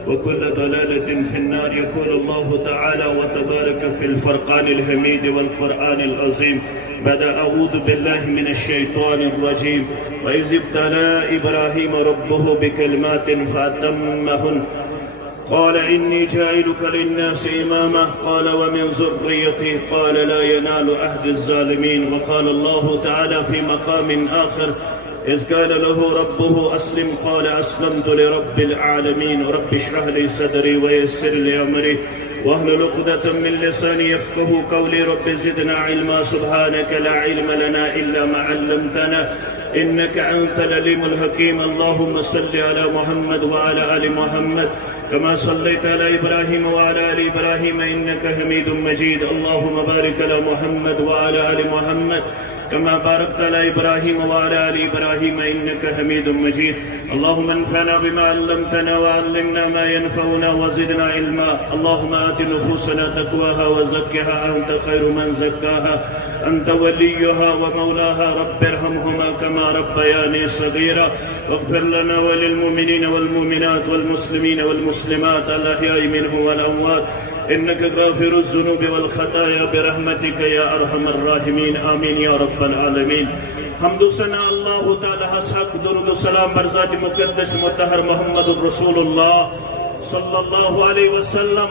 وكل ضلالة في النار. يقول الله تعالى وتبارك في الفرقان الحميد والقرآن العظيم بعد أعوذ بالله من الشيطان الرجيم وإذ ابتلى إبراهيم ربه بكلمات فأتمهن قال إني جاعلك للناس إماما قال ومن ذريتي قال لا ينال عهد الظالمين. وقال الله تعالى في مقام آخر إذ قال له ربه أسلم قال أسلمت لرب العالمين رب اشرح لي صدري ويسر لي أمري واحلل عقدة من لساني يفقهوا قولي رب زدنا علما سبحانك لا علم لنا إلا ما علمتنا إنك أنت العليم الحكيم. اللهم صل على محمد وعلى آل محمد كما صليت على إبراهيم وعلى آل إبراهيم إنك حميد مجيد. اللهم بارك على محمد وعلى آل محمد كما باركت على إبراهيم وعلى آل إبراهيم إنك حميد مجيد. اللهم انفعنا بما علمتنا وعلمنا ما ينفعنا وزدنا علما. اللهم آت نفوسنا تقواها وزكها أنت خير من زكاها أنت وليها ومولاها رب ارحمهما كما ربياني صغيرا واغفر لنا وللمؤمنين والمؤمنات والمسلمين والمسلمات الأحياء منهم والأموات إنك غافر الذنوب والخطايا برحمتك يا أرحم الراحمين آمين يا رب العالمين. حمد سنا الله تعالى حق درود السلام برزات مقدس مطهر محمد رسول الله صلى الله عليه وسلم.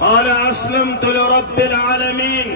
قال أسلمت لرب العالمين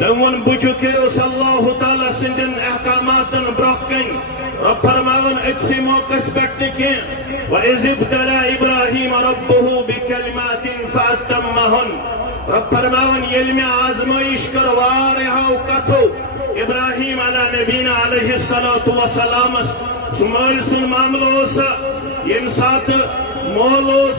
دون بجوكيوس الله تعالى سندن أحكامات برقين رب فرماون اقسموا كسبتك وإذ ابتلى إبراهيم ربه بكلمات فأتمهن رب فرماون يلمي آزمائش كروارها وكتو إبراهيم على نبينا عليه الصلاة والسلام سمال سلماملوسا يمسات مولوس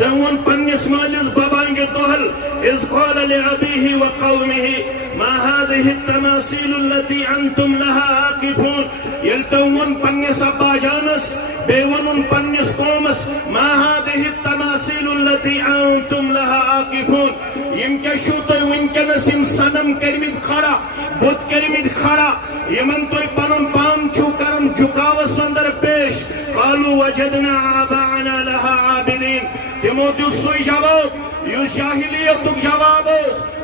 تمون پنس مالس بابانگ دوہل إذ قال لأبيه وقومه ما هذه التماثيل التي أنتم لها عاكفون يلتون پنس أبا جانس بيونن پنس قومس ما هذه التماثيل التي أنتم لها عاكفون يمكن شوطي ويمكن اسم صنم كرمد خرا بود كرمد خرا يمن توي پنن پام چھو کرم جھکاوس اندر پیش قالوا وجدنا آباءنا لها عابدين تمو دیو سوی جواب یس جاہلیتک جواب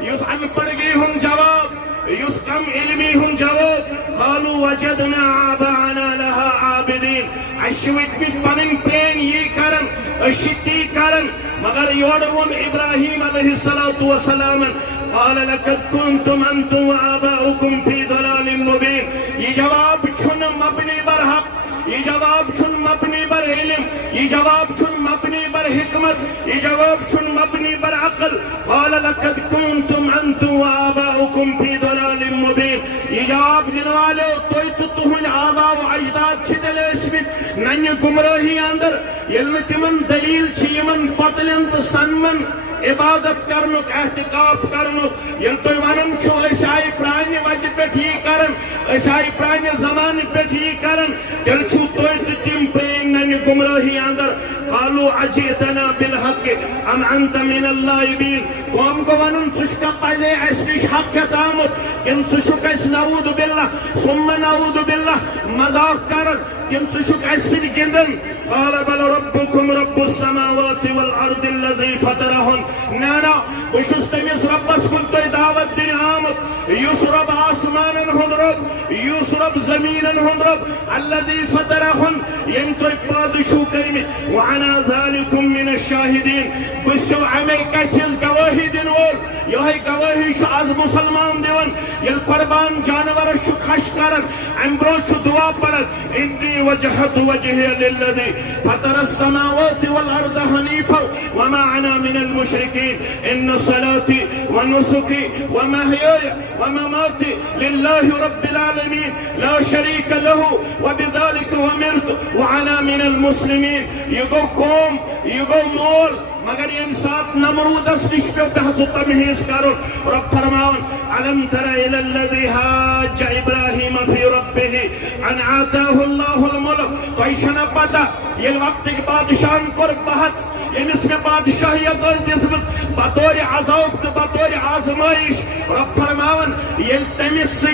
یس ان پڑھگی ہن جواب یس کم علمی ہن جواب قالوا وجدنا آباءنا لها عابدين اشویت بیت پنن پرین یہ کرن اشتی کرن مگر یوڑون ابراہیم علیہ السلام قال لقد كنتم انتم وآباؤكم في ضلال مبين یہ جواب چھن مبنی بر حق یہ جواب چھن مبنی بر علم یہ جواب چھن مبنی بر حکمت یہ جواب چھن مبنی بر عقل قال لقد كنتم انتم وآباؤكم في ضلال مبين یہ جواب دن والے توی تہن آبا و اجداد چھتل اسمت ننہ گمراہی اندر یل تمن دلیل چھ یمن پتلن تو سنمن عبادت کرنک احتکاف کرنک یل تُہۍ ونان چھو أسۍ آیہِ پرانہِ وتہِ پٮ۪ٹھ یی کرن أسۍ آیہِ پرانہِ زمانہٕ پٮ۪ٹھ یی کرن تیٚلہِ چھُو تُہۍ تہِ تِم پرٛٲنۍ ننہِ گمراہی اندر قالوا أجئتنا بالحق أم أنت من اللاعبين قوم کو ونان ژٕ چھُکھا پزے اَسہِ نِش حق ہٮ۪تھ آمُت کِنہٕ ژٕ چھُکھ اَسہِ نعوذ باللہ ثم نعوذ باللہ مذاق کران کِنہٕ ژٕ چھُکھ اَسہِ سۭتۍ گِنٛدان قال بل ربكم رب السماوات والأرض الذي فطرهن نانا بشس تمس ربس كن توي دعوت دن آمد يس رب آسمانن هن رب يس رب زمينن هن رب الذي فطرهن ينتوي پادشو كرمت وعنا ذلكم من الشاهدين بسو عمل كتز گواهي دن وول يهي گواهي شو از مسلمان دون يل قربان جانور شو خش کرن امبرو شو دعا پرن إني وجهت وجهي للذي فطر السماوات والأرض حنيفا وما أنا من المشركين إن صلاتي ونسكي ومحياي ومماتي لله رب العالمين لا شريك له وبذلك أمرت وأنا من المسلمين يقول قوم يقول مول مگر يمسات نمرود نشبه بحث تمهيز كارون رب فرماون ألم تر إلى الذي حاج إبراهيم في ربه أن آتاه الله الملك ويشنا پتا يل وقت بادشاہ کور بحث يمس میں بادشاہیت دسمت بطور عذاب تو بطور آزمائش رب فرماون يل تمس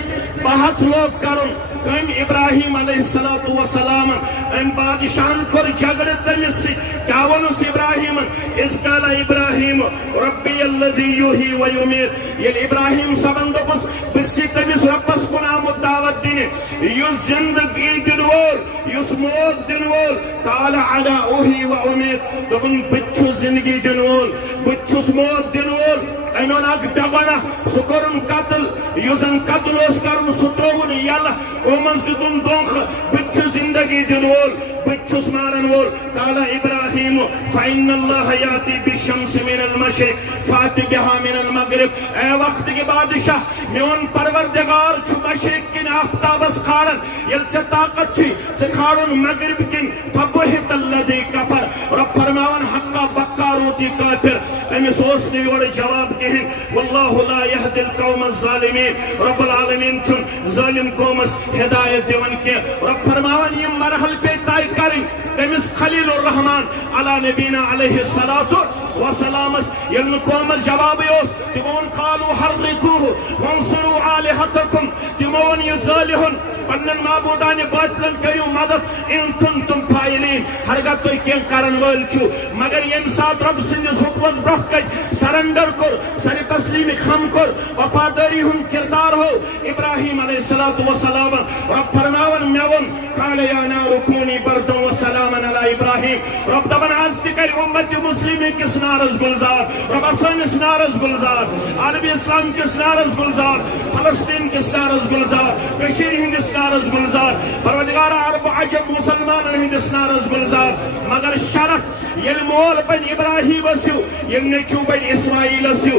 بحث لوگ کرن کم ابراہیم علیہ السلام ان بادشاہ کور جھگڑ تمس کیا ونس ابراہیم اس قال ابراہیم ربی الذی یحیی و یمیت یل ابراہیم سبن دپس بس تمس ربس کن آمد دعوت دین یس زندگی دن وول یس موت دن وول قال على احیی و امیت دپن بچو زندگی دن وول بچوس موت دن وول اینون اگ ڈبنا سکرن قتل یوزن قتل اس کرن سترون یل اومنز دن دونخ بچو زندگی دن وول بچوس مارن وول قال ابراہیم فإن الله يأتي بالشمس من المشرق فأت بها من المغرب اے وقت کے بادشاہ میون پروردگار چھو مشرق کن آفتابس کھارن یل سے طاقت چھی سے کھارن مغرب کن فبہت الذی کفر رب فرماون حقا بکا روتی کافر امی سوچ نے اور جواب کہن واللہ لا يهدي القوم الظالمین رب العالمین چھن ظالم قومس ہدایت دیون کے رب فرماون یہ مرحل پہ طے کریں تمس خلیل الرحمن علی نبینا علیہ السلام یل قومس جواب یوس تمون قالوا حرقوه وانصروا آلهتكم تمون یظالہن پنن معبودان باطلن کریو مدد ان کنتم فاعلین ہرگاہ تُہۍ کینٛہہ کرن وٲلۍ چھِو مگر ییٚمہِ ساتہٕ رب سٕنٛدِس حُکمس برونٛہہ کَنہِ سرنڈر کوٚر سر تسلیٖم خم کوٚر وفادٲری ہُنٛد کِردار ہو ابراہیم علیہ السلام رب فرماون مےٚ ووٚن قال یا نار کونی بردا وسلاما علی ابراہیم رب دپان آز تہِ کَرِ اُمت مسلم کِس نارس گُلزار رب سٲنِس نارس گُلزار عالم اسلام کِس نارس گُلزار فلسطین کِس نارس گُلزار کٔشیٖرِ ہٕنٛدِس نارس گُلزار پروردگار عرب عجب مسلمانن ہٕنٛدِس نارس گُلزار مگر شرط ییٚلہِ مول بن ابراہیم ٲسِو ییٚلہِ نیٚچوٗ بن اسماعیل ٲسِو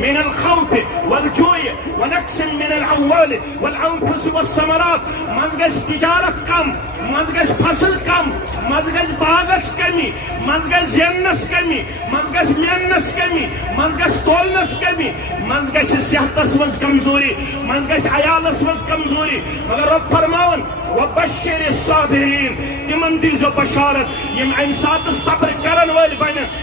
من الخوف والجوع ونقص من الأموال والأنفس والثمرات مزگس تجارت کم مزگس فصل کم مزگس باغس کمی مزگس زینس کمی مزگس مینس کمی مزگس تولنس کمی مزگس صحتس مز کمزوری مزگس عیالس مز کمزوری مگر رب فرماون وبشر الصابرين تمن ديزو بشارت يم انسات الصبر كرن ول بن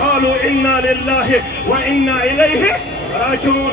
قالوا إنا لله وإنا إليه راجعون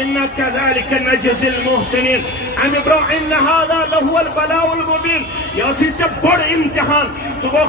إن كذلك نجزي المحسنين أم برو إن هذا لهو البلاء المبين يا سيدي بڑ امتحان صبح